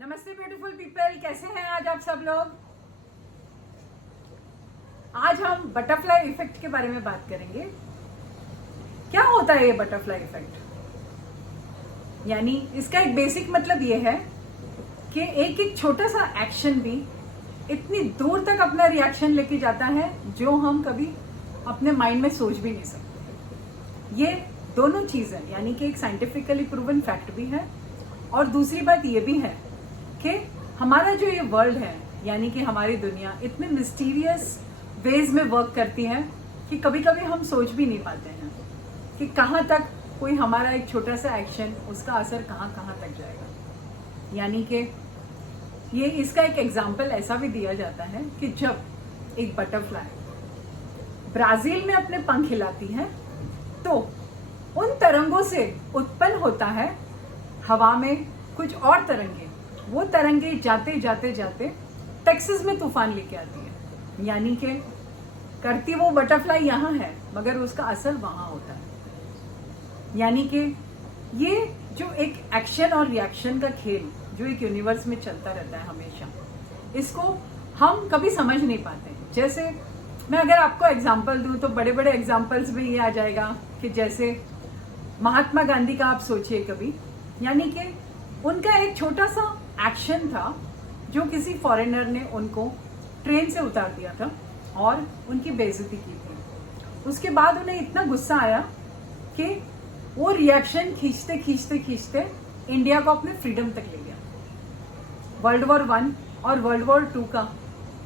नमस्ते beautiful people, कैसे हैं आज आप सब लोग। आज हम बटरफ्लाई इफेक्ट के बारे में बात करेंगे। क्या होता है ये बटरफ्लाई इफेक्ट? यानी इसका एक बेसिक मतलब ये है कि एक एक छोटा सा एक्शन भी इतनी दूर तक अपना रिएक्शन लेके जाता है जो हम कभी अपने माइंड में सोच भी नहीं सकते। ये दोनों चीजें, यानी कि एक साइंटिफिकली प्रूवन फैक्ट भी है और दूसरी बात ये भी है कि हमारा जो ये वर्ल्ड है, यानी कि हमारी दुनिया इतने मिस्टीरियस वेज में वर्क करती है कि कभी कभी हम सोच भी नहीं पाते हैं कि कहाँ तक कोई हमारा एक छोटा सा एक्शन, उसका असर कहाँ कहाँ तक जाएगा। यानी कि ये इसका एक एग्जाम्पल ऐसा भी दिया जाता है कि जब एक बटरफ्लाई ब्राजील में अपने पंख हिलाती है तो उन तरंगों से उत्पन्न होता है हवा में कुछ और तरंगे। वो तरंगे जाते जाते जाते टेक्सास में तूफान लेके आती है। यानी कि करती वो बटरफ्लाई यहाँ है मगर उसका असर वहां होता है। यानी कि ये जो एक एक्शन और रिएक्शन का खेल जो एक यूनिवर्स में चलता रहता है हमेशा, इसको हम कभी समझ नहीं पाते। जैसे मैं अगर आपको एग्जांपल दूं तो बड़े बड़े एग्जांपल्स में ये आ जाएगा कि जैसे महात्मा गांधी का आप सोचिए कभी, यानी कि उनका एक छोटा सा एक्शन था जो किसी फॉरेनर ने उनको ट्रेन से उतार दिया था और उनकी बेइज्जती की थी। उसके बाद उन्हें इतना गुस्सा आया कि वो रिएक्शन खींचते खींचते खींचते इंडिया को अपने फ्रीडम तक ले गया। वर्ल्ड वॉर 1 और वर्ल्ड वॉर 2 का,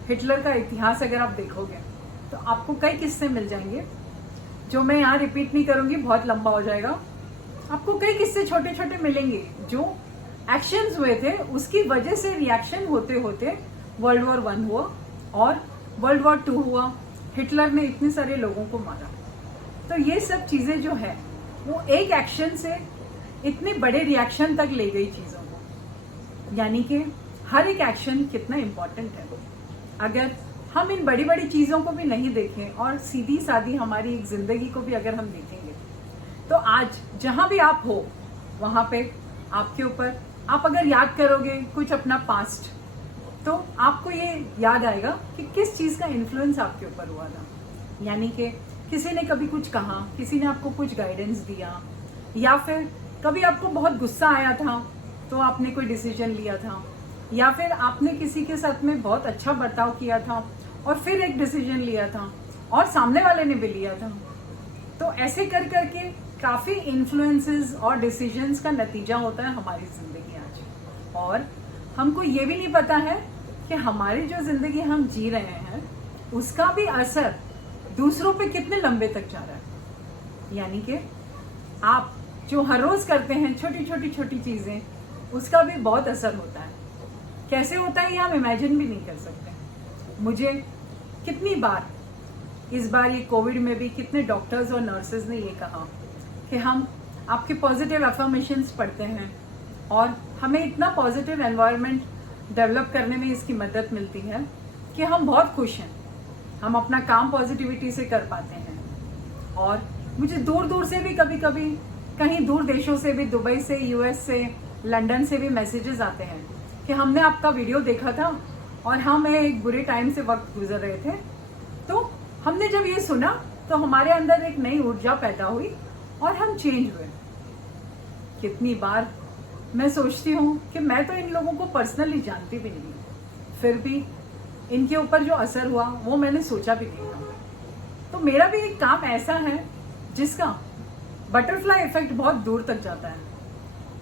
हिटलर का इतिहास अगर आप देखोगे तो आपको कई किस्से मिल जाएंगे जो मैं यहाँ रिपीट नहीं करूंगी, बहुत लंबा हो जाएगा। आपको कई किस्से छोटे छोटे मिलेंगे जो एक्शंस हुए थे, उसकी वजह से रिएक्शन होते होते वर्ल्ड वॉर 1 हुआ और वर्ल्ड वॉर 2 हुआ। हिटलर ने इतने सारे लोगों को मारा। तो ये सब चीजें जो है वो एक एक्शन से इतने बड़े रिएक्शन तक ले गई चीजों को। यानी कि हर एक एक्शन कितना इंपॉर्टेंट है। अगर हम इन बड़ी बड़ी चीजों को भी नहीं देखें और सीधी सादी हमारी एक जिंदगी को भी अगर हम देखेंगे तो आज जहां भी आप हो वहां पे आपके ऊपर, आप अगर याद करोगे कुछ अपना पास्ट तो आपको ये याद आएगा कि किस चीज का इन्फ्लुएंस आपके ऊपर हुआ था। यानी कि किसी ने कभी कुछ कहा, किसी ने आपको कुछ गाइडेंस दिया, या फिर कभी आपको बहुत गुस्सा आया था तो आपने कोई डिसीजन लिया था, या फिर आपने किसी के साथ में बहुत अच्छा बर्ताव किया था और फिर एक डिसीजन लिया था और सामने वाले ने भी लिया था। तो ऐसे कर करके काफी इन्फ्लुएंसेस और डिसीजंस का नतीजा होता है हमारी जिंदगी आज। और हमको ये भी नहीं पता है कि हमारी जो जिंदगी हम जी रहे हैं उसका भी असर दूसरों पे कितने लंबे तक जा रहा है। यानी कि आप जो हर रोज करते हैं छोटी छोटी छोटी चीजें, उसका भी बहुत असर होता है। कैसे होता है ये हम इमेजिन भी नहीं कर सकते। मुझे कितनी बार, इस बार ये कोविड में भी कितने डॉक्टर्स और नर्सेज ने ये कहा कि हम आपके पॉजिटिव अफर्मेशंस पढ़ते हैं और हमें इतना पॉजिटिव एनवायरनमेंट डेवलप करने में इसकी मदद मिलती है कि हम बहुत खुश हैं, हम अपना काम पॉजिटिविटी से कर पाते हैं। और मुझे दूर दूर से भी, कभी कभी कहीं दूर देशों से भी, दुबई से, यूएस से, लंदन से भी मैसेजेस आते हैं कि हमने आपका वीडियो देखा था और हम एक बुरे टाइम से वक्त गुजर रहे थे, तो हमने जब ये सुना तो हमारे अंदर एक नई ऊर्जा पैदा हुई और हम चेंज हुए। कितनी बार मैं सोचती हूँ कि मैं तो इन लोगों को पर्सनली जानती भी नहीं, फिर भी इनके ऊपर जो असर हुआ वो मैंने सोचा भी नहीं था। तो मेरा भी एक काम ऐसा है जिसका बटरफ्लाई इफेक्ट बहुत दूर तक जाता है,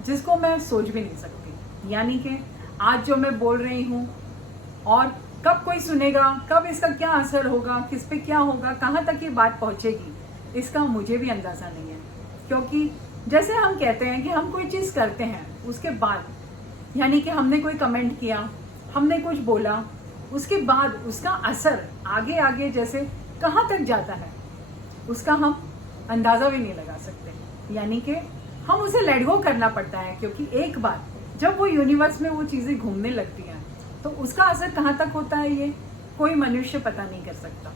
जिसको मैं सोच भी नहीं सकती। यानी कि आज जो मैं बोल रही हूँ और कब कोई सुनेगा, कब इसका क्या असर होगा, किस पे क्या होगा, कहाँ तक ये बात पहुंचेगी, इसका मुझे भी अंदाजा नहीं है। क्योंकि जैसे हम कहते हैं कि हम कोई चीज करते हैं, उसके बाद, यानी कि हमने कोई कमेंट किया, हमने कुछ बोला, उसके बाद उसका असर आगे आगे जैसे कहाँ तक जाता है उसका हम अंदाजा भी नहीं लगा सकते। यानी कि हम उसे लेट गो करना पड़ता है, क्योंकि एक बार जब वो यूनिवर्स में वो चीजें घूमने लगती हैं तो उसका असर कहाँ तक होता है ये कोई मनुष्य पता नहीं कर सकता।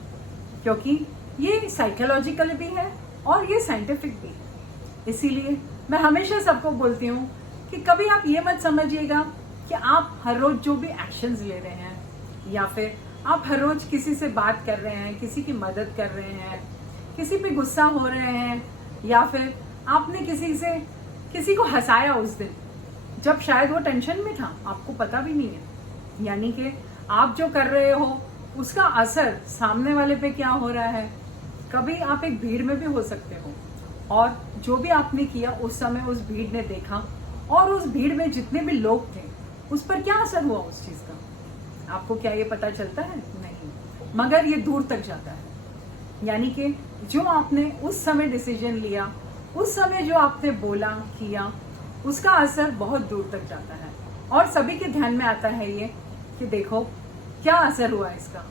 क्योंकि ये साइकोलॉजिकल भी है और ये साइंटिफिक भी है। इसीलिए मैं हमेशा सबको बोलती हूँ कि कभी आप ये मत समझिएगा कि आप हर रोज जो भी एक्शंस ले रहे हैं या फिर आप हर रोज किसी से बात कर रहे हैं, किसी की मदद कर रहे हैं, किसी पे गुस्सा हो रहे हैं, या फिर आपने किसी को हंसाया उस दिन जब शायद वो टेंशन में था, आपको पता भी नहीं है। यानी कि आप जो कर रहे हो उसका असर सामने वाले पे क्या हो रहा है। कभी आप एक भीड़ में भी हो सकते हो और जो भी आपने किया उस समय उस भीड़ ने देखा और उस भीड़ में जितने भी लोग थे उस पर क्या असर हुआ उस चीज का, आपको क्या ये पता चलता है? नहीं, मगर ये दूर तक जाता है। यानी कि जो आपने उस समय डिसीजन लिया, उस समय जो आपने बोला किया, उसका असर बहुत दूर तक जाता है और सभी के ध्यान में आता है ये कि देखो क्या असर हुआ इसका।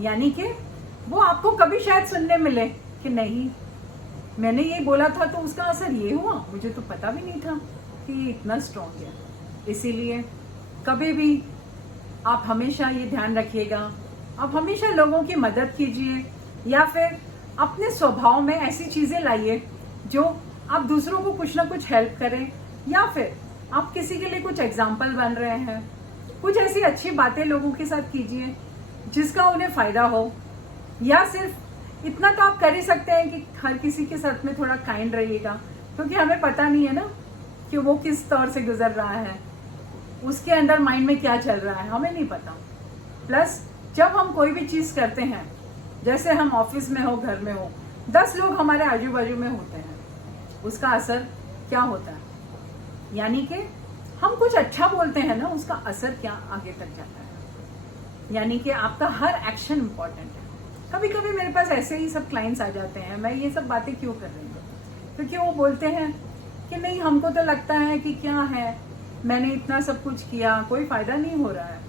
यानी कि वो आपको कभी शायद सुनने मिले कि नहीं, मैंने ये बोला था तो उसका असर ये हुआ, मुझे तो पता भी नहीं था कि ये इतना स्ट्रांग है। इसीलिए कभी भी आप हमेशा ये ध्यान रखिएगा, आप हमेशा लोगों की मदद कीजिए या फिर अपने स्वभाव में ऐसी चीजें लाइए जो आप दूसरों को कुछ ना कुछ हेल्प करें, या फिर आप किसी के लिए कुछ एग्जाम्पल बन रहे हैं, कुछ ऐसी अच्छी बातें लोगों के साथ कीजिए जिसका उन्हें फायदा हो। या सिर्फ इतना तो आप कर ही सकते हैं कि हर किसी के साथ में थोड़ा काइंड रहिएगा, क्योंकि हमें पता नहीं है ना कि वो किस तौर से गुजर रहा है, उसके अंदर माइंड में क्या चल रहा है, हमें नहीं पता। प्लस जब हम कोई भी चीज करते हैं, जैसे हम ऑफिस में हो, घर में हो, 10 लोग हमारे आजू बाजू में होते हैं, उसका असर क्या होता है। यानी कि हम कुछ अच्छा बोलते हैं ना, उसका असर क्या आगे तक जाता है। यानी कि आपका हर एक्शन इंपॉर्टेंट है। कभी कभी मेरे पास ऐसे ही सब क्लाइंट्स आ जाते हैं, मैं ये सब बातें क्यों कर रही हूँ, क्योंकि वो बोलते हैं कि नहीं, हमको तो लगता है कि क्या है, मैंने इतना सब कुछ किया, कोई फायदा नहीं हो रहा है,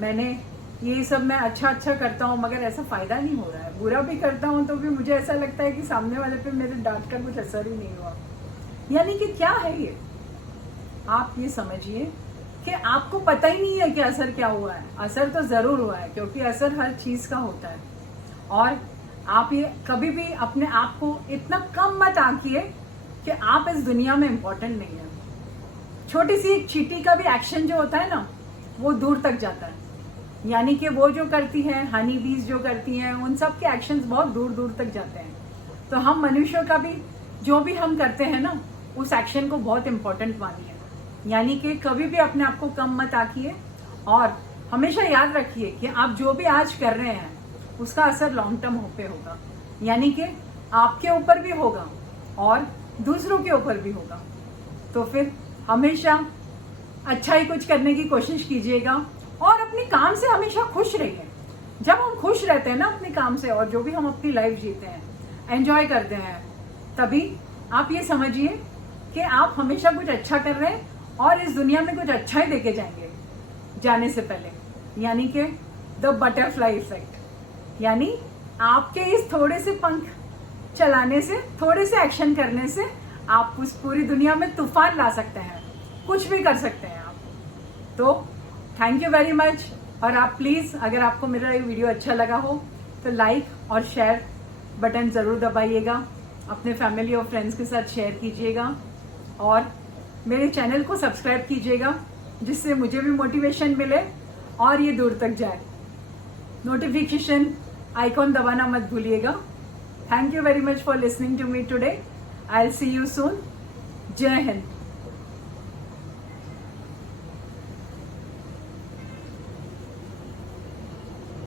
मैंने ये सब मैं अच्छा करता हूँ मगर ऐसा फायदा नहीं हो रहा है, बुरा भी करता हूँ तो भी मुझे ऐसा लगता है कि सामने वाले पे मेरे डांट का कुछ असर ही नहीं हुआ। यानी कि क्या है ये, आप ये समझिए कि आपको पता ही नहीं है कि असर क्या हुआ है। असर तो जरूर हुआ है, क्योंकि असर हर चीज का होता है। और आप ये कभी भी अपने आप को इतना कम मत आंकिए कि आप इस दुनिया में इंपॉर्टेंट नहीं है। छोटी सी एक चींटी का भी एक्शन जो होता है ना, वो दूर तक जाता है। यानी कि वो जो करती है, हनी बीज जो करती हैं, उन सब के एक्शंस बहुत दूर दूर तक जाते हैं। तो हम मनुष्यों का भी जो भी हम करते हैं ना, उस एक्शन को बहुत इंपॉर्टेंट मानिए। यानी कि कभी भी अपने आप को कम मत आंकिए और हमेशा याद रखिए कि आप जो भी आज कर रहे हैं उसका असर लॉन्ग टर्म पे होगा। यानी कि आपके ऊपर भी होगा और दूसरों के ऊपर भी होगा। तो फिर हमेशा अच्छा ही कुछ करने की कोशिश कीजिएगा और अपने काम से हमेशा खुश रहिए। जब हम खुश रहते हैं ना अपने काम से, और जो भी हम अपनी लाइफ जीते हैं, एंजॉय करते हैं, तभी आप ये समझिए कि आप हमेशा कुछ अच्छा कर रहे हैं और इस दुनिया में कुछ अच्छा ही देके जाएंगे जाने से पहले। यानी कि द बटरफ्लाई इफेक्ट, यानी आपके इस थोड़े से पंख चलाने से, थोड़े से एक्शन करने से आप उस पूरी दुनिया में तूफान ला सकते हैं, कुछ भी कर सकते हैं आप। तो थैंक यू वेरी मच। और आप प्लीज, अगर आपको मेरा ये वीडियो अच्छा लगा हो तो लाइक और शेयर बटन जरूर दबाइएगा, अपने फैमिली और फ्रेंड्स के साथ शेयर कीजिएगा और मेरे चैनल को सब्सक्राइब कीजिएगा, जिससे मुझे भी मोटिवेशन मिले और ये दूर तक जाए। नोटिफिकेशन आइकॉन दबाना मत भूलिएगा। Thank you very much for listening to me today. I will see you soon. जय हिंद।